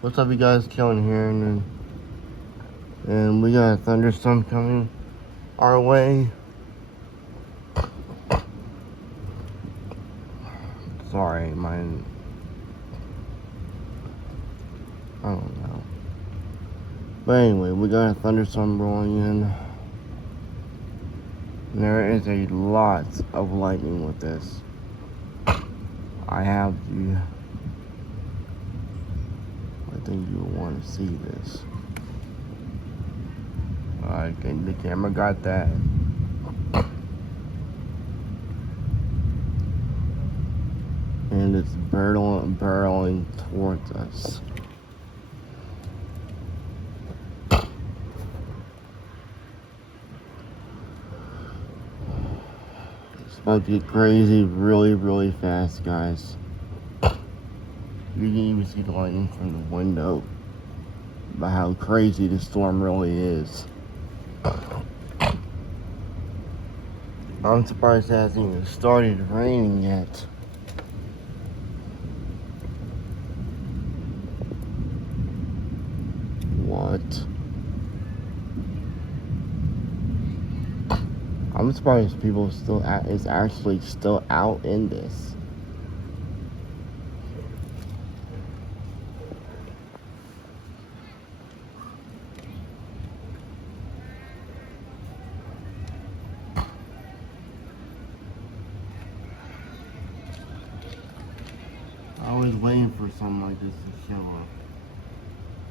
What's up, you guys? Kellen here, and we got a thunderstorm coming our way. Sorry, mine. I don't know. But anyway, we got a thunderstorm rolling in. And there is a lot of lightning with this. I think you will want to see this. I think the camera got that. And it's barreling towards us. It's about to get crazy really, really fast, guys. You can even see the lightning from the window about how crazy the storm really is. I'm surprised it hasn't even started raining yet. What? I'm surprised people is actually still out in this. I was waiting for something like this to show up.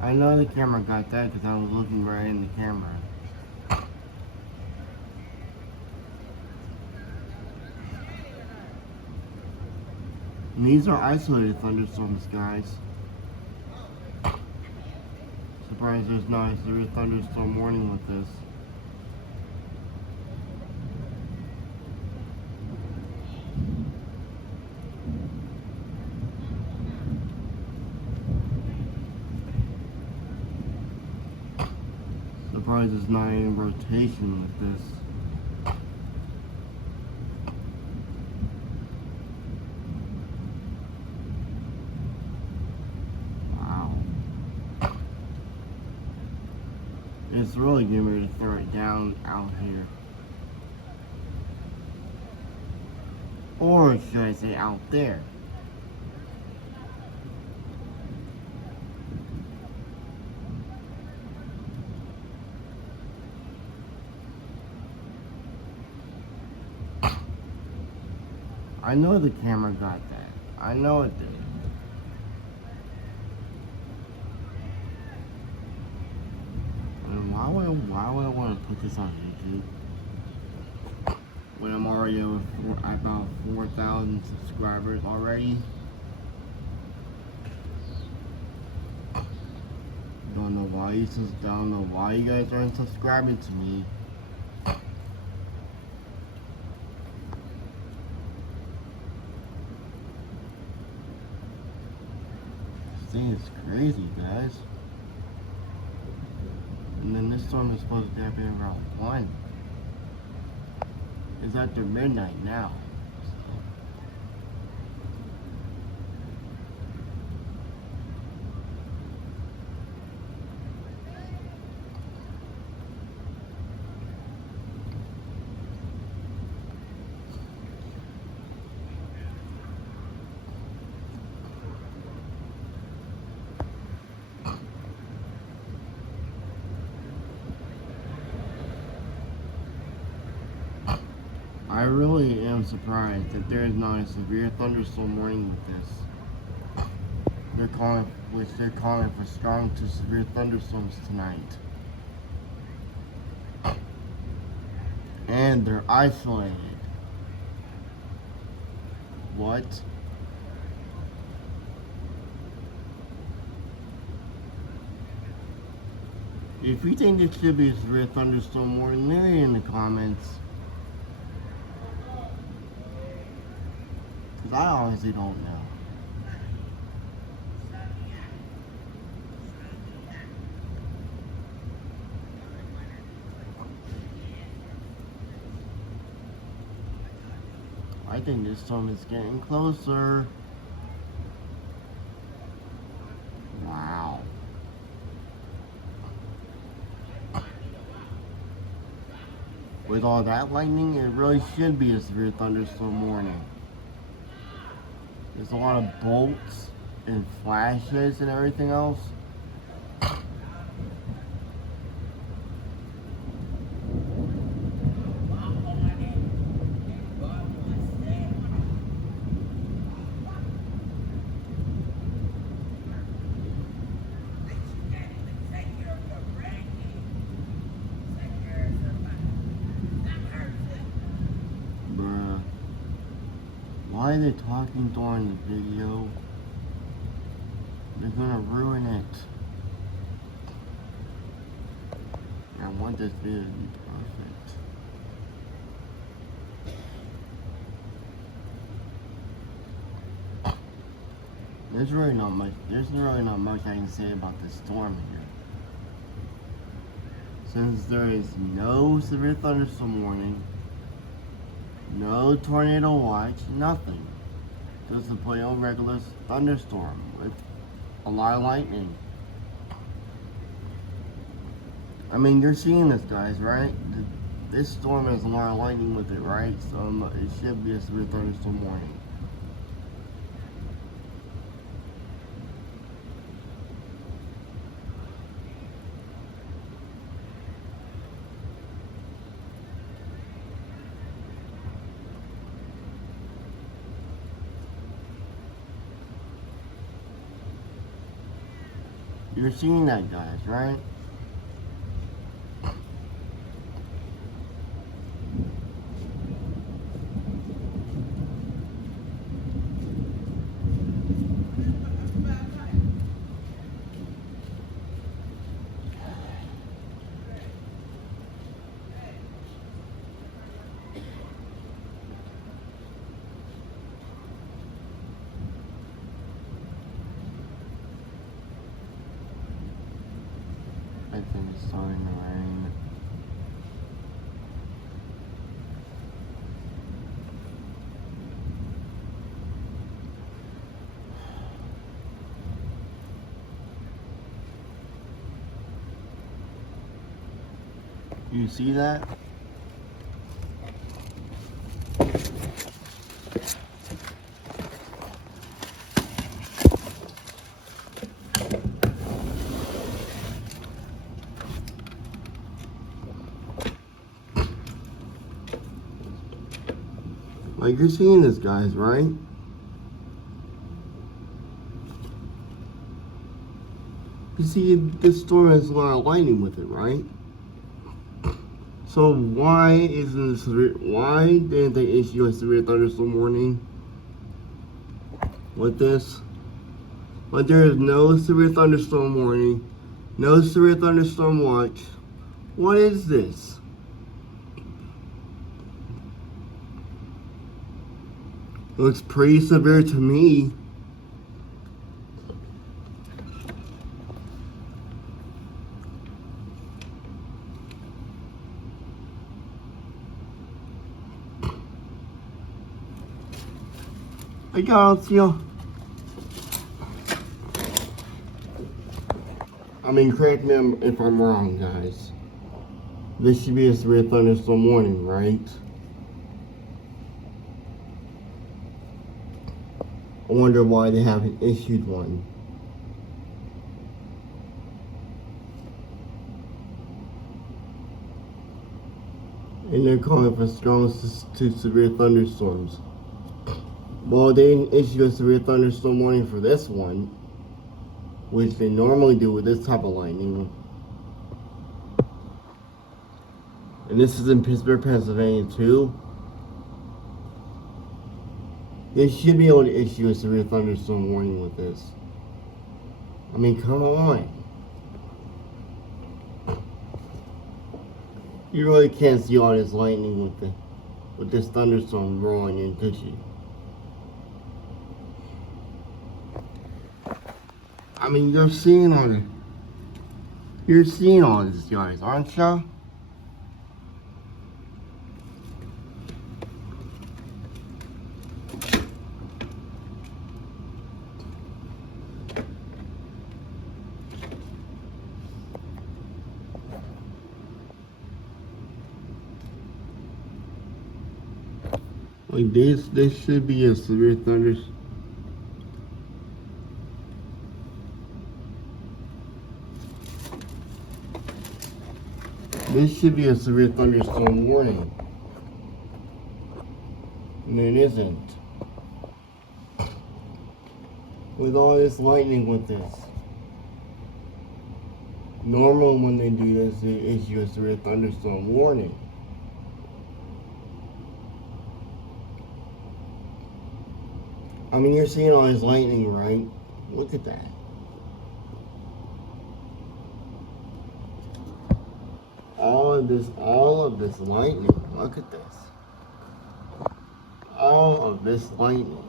I know the camera got that because I was looking right in the camera. And these are isolated thunderstorms, guys. Surprised there's not a severe thunderstorm warning with this. Surprised it's not in rotation with this. Wow. It's really getting ready to throw it down out here. Or should I say out there? I know the camera got that. I know it did. And why would I want to put this on YouTube when I'm already over about 4,000 subscribers already? Don't know why you guys aren't subscribing to me. This thing is crazy, guys. And then this storm is supposed to happen around 1. It's after midnight now. I really am surprised that there is not a severe thunderstorm warning with this. They're calling for strong to severe thunderstorms tonight. And they're isolated. What? If you think this should be a severe thunderstorm warning, leave it in the comments. Because I honestly don't know. I think this storm is getting closer. Wow. with all that lightning, it really should be a severe thunderstorm warning. There's a lot of bolts and flashes and everything else. Why are they talking during the video? They're gonna ruin it. I want this video to be perfect. There's really not much I can say about this storm here. Since there is no severe thunderstorm warning, no tornado watch, nothing. Just a plain old regular thunderstorm with a lot of lightning. I mean, you're seeing this, guys, right? This storm has a lot of lightning with it, right? So it should be a severe thunderstorm warning. You're seeing that, guys, right? I think it's starting to rain. You see that? Like, you're seeing this, guys, right? You see, this storm has a lot of lightning with it, right? So why didn't they issue a severe thunderstorm warning with this? But there is no severe thunderstorm warning, no severe thunderstorm watch. What is this? It looks pretty severe to me. I got you. I mean, correct me if I'm wrong, guys. This should be a severe thunderstorm warning, right? I wonder why they haven't issued one. And they're calling for strong to severe thunderstorms. Well, they didn't issue a severe thunderstorm warning for this one, which they normally do with this type of lightning. And this is in Pittsburgh, Pennsylvania, too. They should be able to issue a severe thunderstorm warning with this. I mean, come on. You really can't see all this lightning with this thunderstorm rolling in, could you? I mean, you're seeing all this, guys, aren't you? Like this should be a severe thunderstorm. This should be a severe thunderstorm warning. And it isn't. With all this lightning with this. Normal when they do this, they issue a severe thunderstorm warning. I mean, you're seeing all this lightning, right? Look at that. All of this lightning. Look at this. All of this lightning.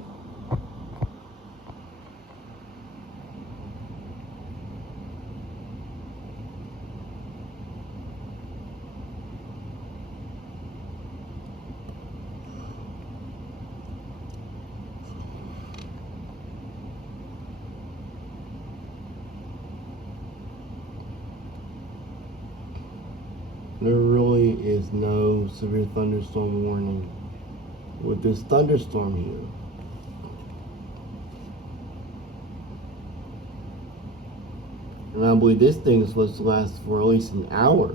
There really is no severe thunderstorm warning with this thunderstorm here. And I believe this thing is supposed to last for at least an hour.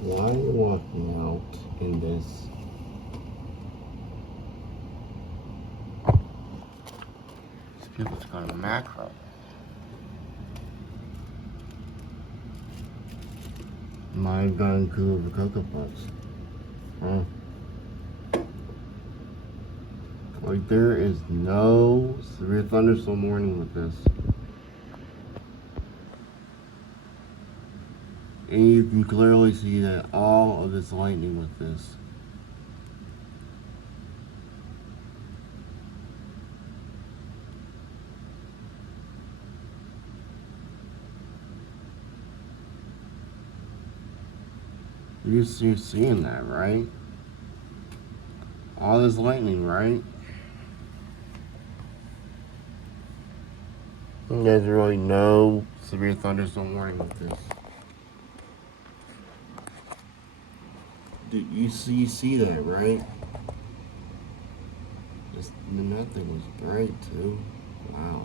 Why are you walking out in this? These people's going macro. Might have gone cool over Cocoa Puffs. Huh? Like, there is no severe thunderstorm warning with this. And you can clearly see that all of this lightning with this. You're seeing that, right? All this lightning, right? And there's really no severe thunderstorm warning with this. Did you see that, right? Just nothing was bright too. Wow.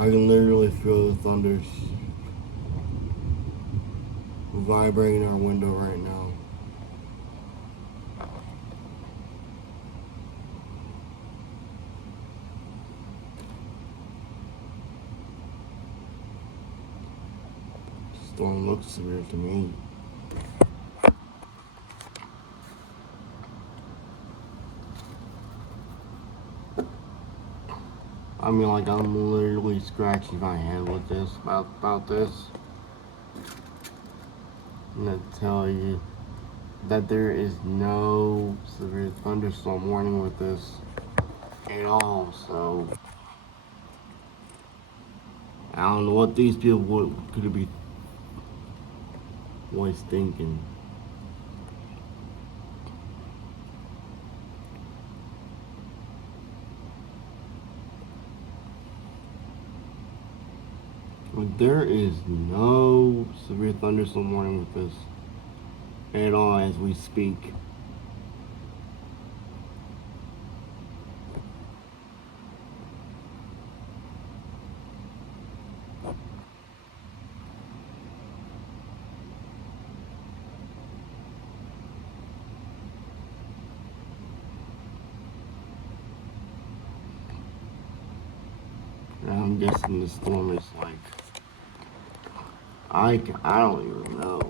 I can literally feel the thunders vibrating our window right now. Storm looks severe to me. I mean, like, I'm literally scratching my head with this, about this. I'm gonna tell you that there is no severe thunderstorm warning with this at all, so I don't know what these people could be was thinking. Like, there is no severe thunderstorm warning with this at all as we speak. And I'm guessing the storm is like, I don't even know.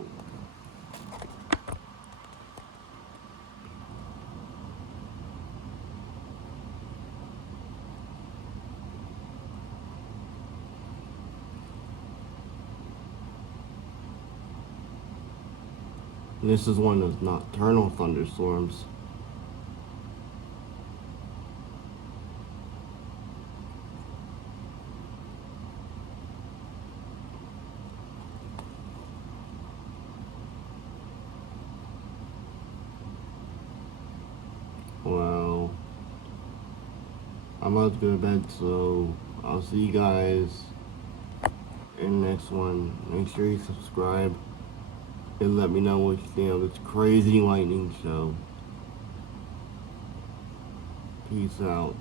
This is one of those nocturnal thunderstorms. I'm about to go to bed, so I'll see you guys in the next one. Make sure you subscribe and let me know what you think of this crazy lightning show. Peace out.